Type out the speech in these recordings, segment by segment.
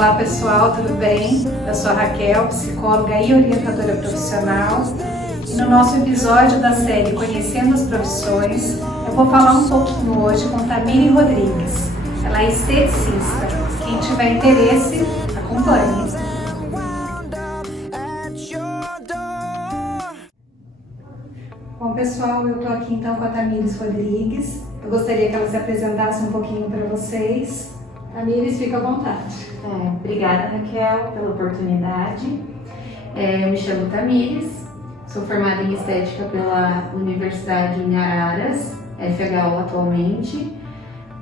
Olá pessoal, tudo bem? Eu sou a Raquel, psicóloga e orientadora profissional. E no nosso episódio da série Conhecendo as Profissões, eu vou falar um pouquinho hoje com Tamiri Rodrigues. Ela é esteticista. Quem tiver interesse, acompanhe. Bom pessoal, eu estou aqui então com a Tamiri Rodrigues. Eu gostaria que ela se apresentasse um pouquinho para vocês. Tamiri, fica à vontade. Obrigada, Raquel, pela oportunidade. Eu me chamo Tamires, sou formada em Estética pela Universidade em Araras, FHU atualmente.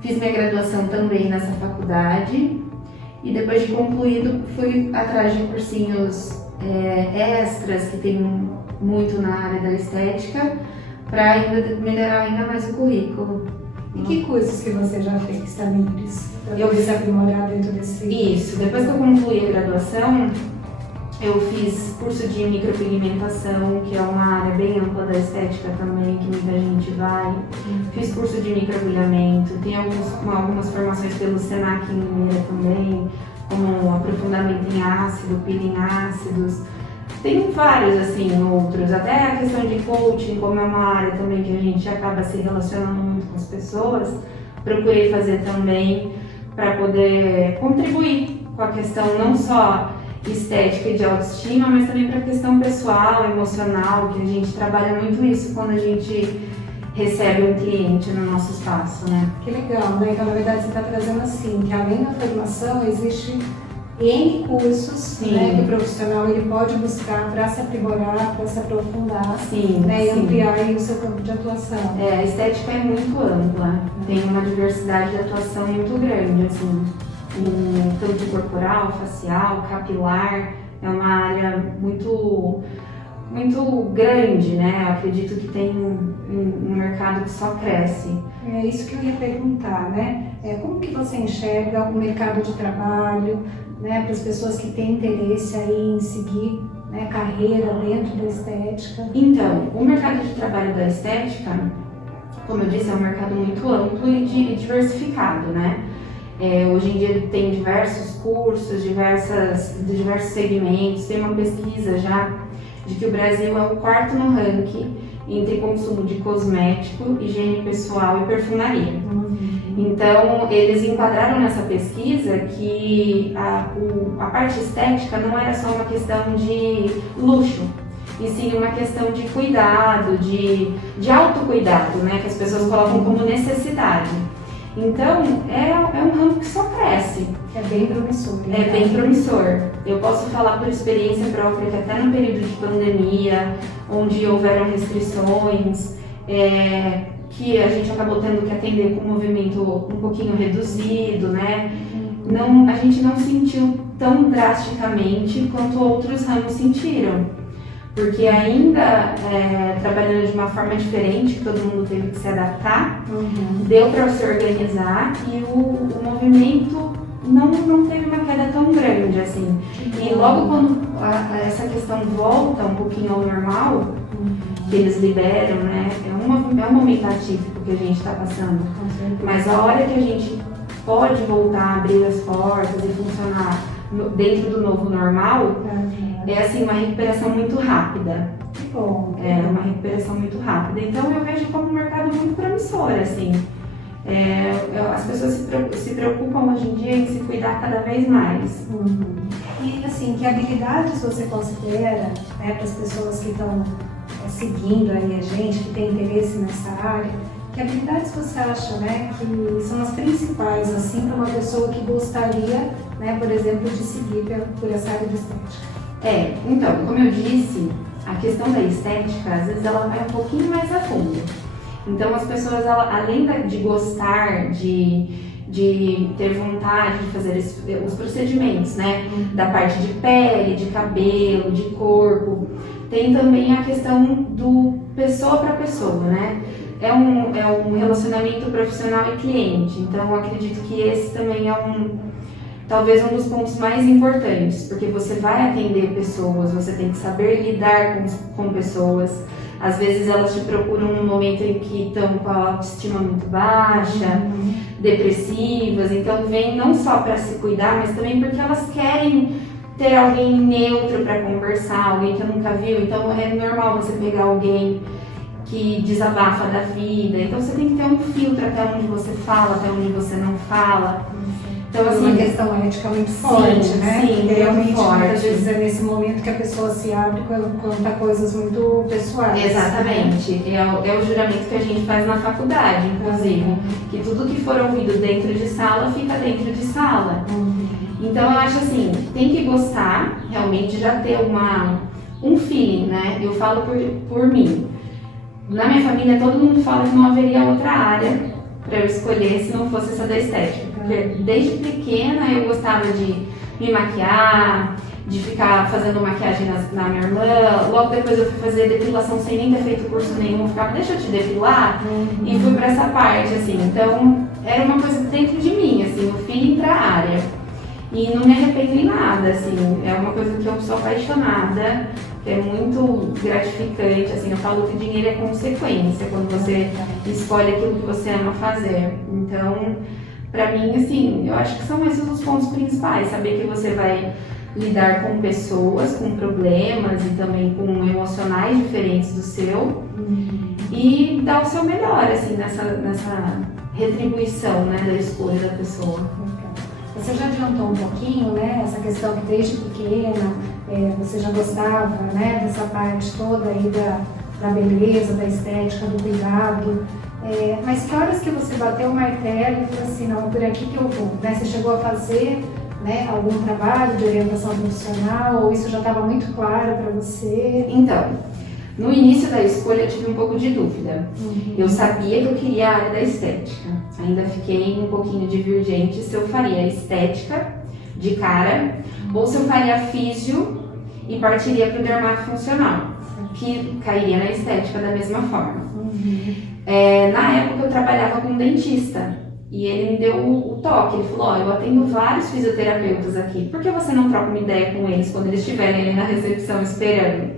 Fiz minha graduação também nessa faculdade e depois de concluído fui atrás de cursinhos extras que tem muito na área da estética para ainda melhorar ainda mais o currículo. E que cursos que você já fez, Tamires? Eu fiz aprimorar dentro desse... Isso, depois que eu concluí a graduação, eu fiz curso de micropigmentação, que é uma área bem ampla da estética também, que muita gente vai. Fiz curso de microagulhamento, tem algumas formações pelo Senac em Limeira também, como aprofundamento em ácido, peeling ácidos. Tem vários, assim, outros, até a questão de coaching, como é uma área também que a gente acaba se relacionando muito com as pessoas, procurei fazer também para poder contribuir com a questão não só estética e de autoestima, mas também para a questão pessoal, emocional, que a gente trabalha muito isso quando a gente recebe um cliente no nosso espaço, né? Que legal, né? Então, na verdade, você está trazendo assim, que além da formação, existe N cursos, né, que o profissional ele pode buscar para se aprimorar, para se aprofundar, né, e ampliar aí o seu campo de atuação. A estética é muito ampla, tem uma diversidade de atuação muito grande, assim, em tanto corporal, facial, capilar, é uma área muito grande, né? Eu acredito que tem um mercado que só cresce. É isso que eu ia perguntar, né? Como que você enxerga o mercado de trabalho, né, para as pessoas que têm interesse aí em seguir, né, carreira dentro da estética? Então, o mercado de trabalho da estética, como eu disse, é um mercado muito amplo e diversificado, né? Hoje em dia ele tem diversos cursos, diversos segmentos, tem uma pesquisa já de que o Brasil é o quarto no ranking entre consumo de cosmético, higiene pessoal e perfumaria. Então, eles enquadraram nessa pesquisa que a parte estética não era só uma questão de luxo, e sim uma questão de cuidado, de autocuidado, né, que as pessoas colocam como necessidade. Então, é um ramo que só cresce. É bem promissor. É bem promissor. Eu posso falar por experiência própria que até no período de pandemia, onde houveram restrições, que a gente acabou tendo que atender com um movimento um pouquinho reduzido, né? A gente não sentiu tão drasticamente quanto outros ramos sentiram. Porque ainda trabalhando de uma forma diferente, que todo mundo teve que se adaptar, deu para se organizar e o movimento não teve uma queda tão grande assim. E logo quando essa questão volta um pouquinho ao normal, que eles liberam, né? É um momento atípico que a gente está passando. Mas a hora que a gente pode voltar a abrir as portas e funcionar dentro do novo normal, é assim uma recuperação muito rápida. Bom, uma recuperação muito rápida. Então eu vejo como um mercado muito promissor, assim. As pessoas se preocupam hoje em dia em se cuidar cada vez mais. E assim, que habilidades você considera, né, para as pessoas que estão seguindo aí a gente, que tem interesse nessa área, que habilidades você acha, né, que são as principais, assim, para uma pessoa que gostaria, né, por exemplo, de seguir por essa área de estética? Então, como eu disse, a questão da estética, às vezes ela vai um pouquinho mais a fundo. Então as pessoas, além de gostar, de ter vontade de fazer os procedimentos, né, da parte de pele, de cabelo, de corpo, tem também a questão do pessoa para pessoa, né? É um relacionamento profissional e cliente, então eu acredito que esse também é talvez um dos pontos mais importantes, porque você vai atender pessoas, você tem que saber lidar com pessoas. Às vezes elas te procuram num momento em que estão com a autoestima muito baixa, depressivas, então vem não só para se cuidar, mas também porque elas querem ter alguém neutro para conversar, alguém que nunca viu. Então é normal você pegar alguém que desabafa da vida, então você tem que ter um filtro até onde você fala, até onde você não fala. Então, assim, uma questão ética muito forte, né? Sim, realmente, forte. Muitas vezes é nesse momento que a pessoa se abre quanto a coisas muito pessoais. Exatamente. É o juramento que a gente faz na faculdade, inclusive. Que tudo que for ouvido dentro de sala, fica dentro de sala. Então, eu acho assim, tem que gostar, realmente, já ter um feeling, né? Eu falo por mim. Na minha família, todo mundo fala que não haveria outra área para eu escolher se não fosse essa da estética. Porque desde pequena eu gostava de me maquiar, de ficar fazendo maquiagem na minha irmã. Logo depois eu fui fazer depilação sem nem ter feito curso nenhum. Eu ficava, deixa eu te depilar. E fui para essa parte, assim. Então, era uma coisa dentro de mim, assim, o feeling pra área. E não me arrependo em nada, assim. É uma coisa que eu sou apaixonada, que é muito gratificante, assim. Eu falo que dinheiro é consequência quando você escolhe aquilo que você ama fazer. Então, pra mim, assim, eu acho que são esses os pontos principais. Saber que você vai lidar com pessoas, com problemas e também com emocionais diferentes do seu. E dar o seu melhor, assim, nessa retribuição, né, da escolha da pessoa. Você já adiantou um pouquinho, né, essa questão que desde pequena você já gostava, né, dessa parte toda aí da beleza, da estética, do cuidado. Mas que horas que você bateu o martelo e falou assim, não, é por aqui que eu vou, né? Você chegou a fazer, né, algum trabalho de orientação profissional ou isso já estava muito claro para você? Então, no início da escolha eu tive um pouco de dúvida. Eu sabia que eu queria a área da estética. Ainda fiquei um pouquinho divergente se eu faria estética de cara ou se eu faria físio e partiria para o dermatofuncional, que cairia na estética da mesma forma. Na época eu trabalhava com um dentista e ele me deu o toque. Ele falou, eu atendo vários fisioterapeutas aqui, por que você não troca uma ideia com eles quando eles estiverem ali na recepção esperando?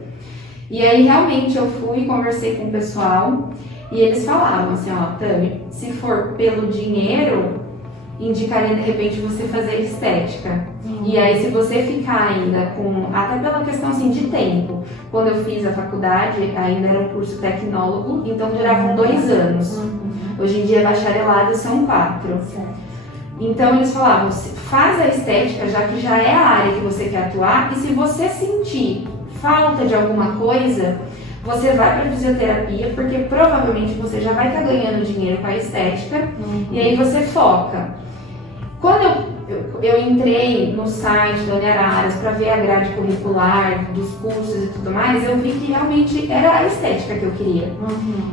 E aí realmente eu fui e conversei com o pessoal e eles falavam assim, Tami, se for pelo dinheiro, indicaria de repente você fazer estética. E aí se você ficar ainda até pela questão assim de tempo, quando eu fiz a faculdade, ainda era um curso tecnólogo, então duravam 2 anos. Hoje em dia bacharelado são 4. Então eles falavam, faz a estética, já que já é a área que você quer atuar, e se você sentir falta de alguma coisa, você vai para fisioterapia, porque provavelmente você já vai estar ganhando dinheiro com a estética, e aí você foca. Quando eu entrei no site da Uniararas para ver a grade curricular dos cursos e tudo mais, eu vi que realmente era a estética que eu queria.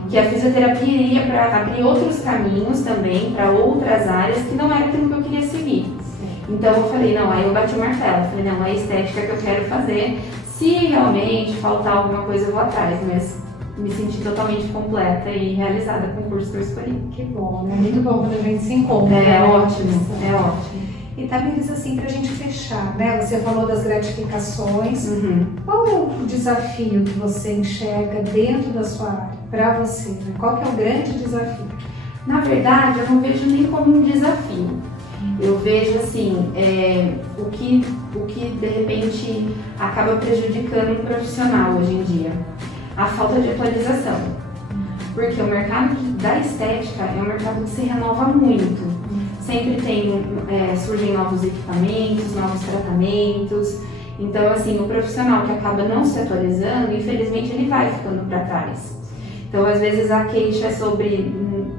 Que a fisioterapia iria para abrir outros caminhos também, para outras áreas, que não era aquilo que eu queria seguir. Então eu falei, não, aí eu bati o martelo, falei, não, é a estética que eu quero fazer. Se realmente faltar alguma coisa, eu vou atrás, mas me senti totalmente completa e realizada com o curso que eu escolhi. Que bom, né? Muito bom quando a gente se encontra. É ótimo. E Tamires, assim, pra gente fechar, né? Você falou das gratificações. Qual é o desafio que você enxerga dentro da sua área, pra você? Né? Qual que é o grande desafio? Na verdade, eu não vejo nem como um desafio. Eu vejo assim, o que de repente acaba prejudicando o profissional hoje em dia. A falta de atualização. Porque o mercado da estética é um mercado que se renova muito. Sempre surgem novos equipamentos, novos tratamentos. Então, assim, o profissional que acaba não se atualizando, infelizmente, ele vai ficando para trás. Então, às vezes, a queixa é sobre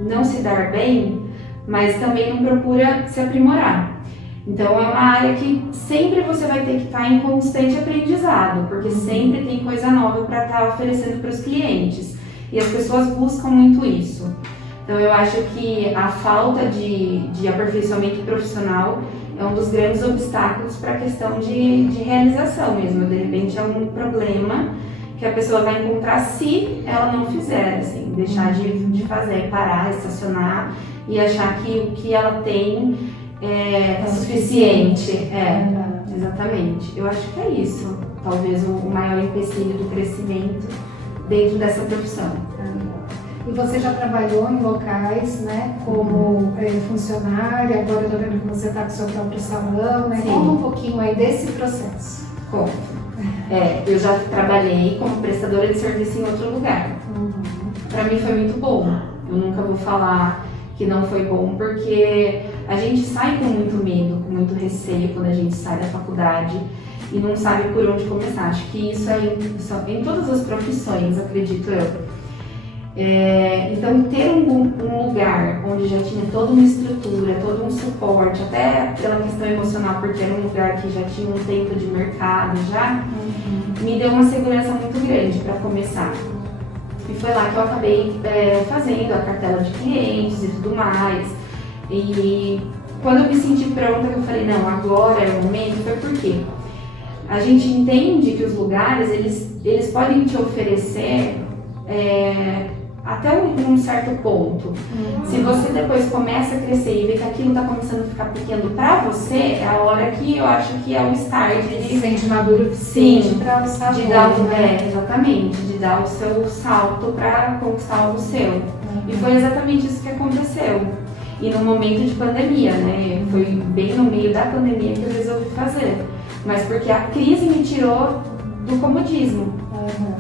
não se dar bem, mas também não procura se aprimorar. Então é uma área que sempre você vai ter que estar em constante aprendizado, porque sempre tem coisa nova para estar oferecendo para os clientes. E as pessoas buscam muito isso. Então eu acho que a falta de aperfeiçoamento profissional é um dos grandes obstáculos para a questão de realização mesmo. De repente é um problema que a pessoa vai encontrar se ela não fizer, assim, deixar de fazer, parar, estacionar e achar que o que ela tem suficiente. Exatamente. Eu acho que é isso, talvez o maior empecilho do crescimento dentro dessa profissão. E você já trabalhou em locais, né, como funcionária, agora eu tô vendo que você está com o seu próprio salão, né? Sim. Conta um pouquinho aí desse processo. Conto. Eu já trabalhei como prestadora de serviço em outro lugar. Para mim foi muito bom. Eu nunca vou falar que não foi bom, porque a gente sai com muito medo, com muito receio quando a gente sai da faculdade e não sabe por onde começar. Acho que isso é em todas as profissões, acredito eu. Então, ter um lugar onde já tinha toda uma estrutura, todo um suporte, até pela questão emocional, porque era um lugar que já tinha um tempo de mercado já, me deu uma segurança muito grande para começar. E foi lá que eu acabei fazendo a cartela de clientes e tudo mais. E quando eu me senti pronta, eu falei, não, agora é o momento, foi por quê? A gente entende que os lugares, eles podem te oferecer até um certo ponto. Se você depois começa a crescer e vê que aquilo está começando a ficar pequeno para você, é a hora que eu acho que é o start de se sente maduro o suficiente para o salão, de dar exatamente, de dar o seu salto para conquistar algo seu. E foi exatamente isso que aconteceu. E no momento de pandemia, né? Foi bem no meio da pandemia que eu resolvi fazer. Mas porque a crise me tirou do comodismo,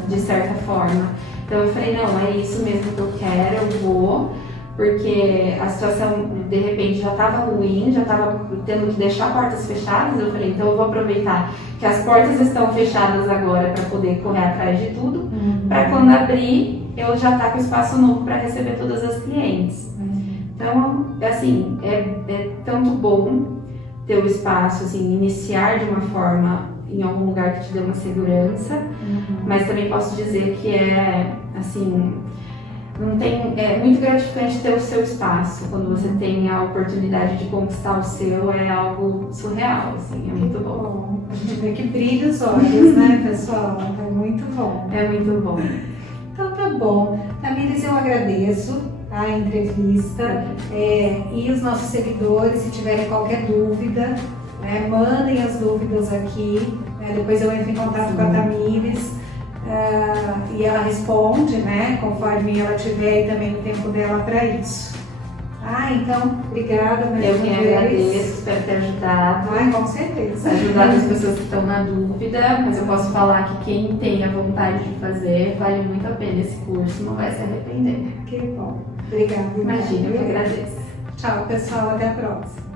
de certa forma. Então eu falei, não, é isso mesmo que eu quero, eu vou, porque a situação de repente já estava ruim, já estava tendo que deixar portas fechadas. Eu falei, então eu vou aproveitar que as portas estão fechadas agora para poder correr atrás de tudo, para quando abrir eu já estar com espaço novo para receber todas as clientes. Então, assim, é tanto bom ter o espaço, assim, iniciar de uma forma em algum lugar que te dê uma segurança, mas também posso dizer que assim, é muito gratificante ter o seu espaço. Quando você tem a oportunidade de conquistar o seu, é algo surreal, assim, é muito bom. A gente vê que brilha os olhos, né, pessoal? É muito bom. É muito bom. Então tá bom. Tamires, eu agradeço a entrevista e os nossos seguidores, se tiverem qualquer dúvida, mandem as dúvidas aqui, depois eu entro em contato com a Tamires e ela responde, né, conforme ela tiver e também o tempo dela para isso. Então, obrigada mais Eu uma que vez. agradeço, espero ter ajudado. Com certeza. Ajudar as pessoas que estão na dúvida, mas eu posso falar que quem tem a vontade de fazer, vale muito a pena esse curso, não vai se arrepender. Que bom. Obrigada. Imagina, eu que agradeço. Tchau, pessoal. Até a próxima.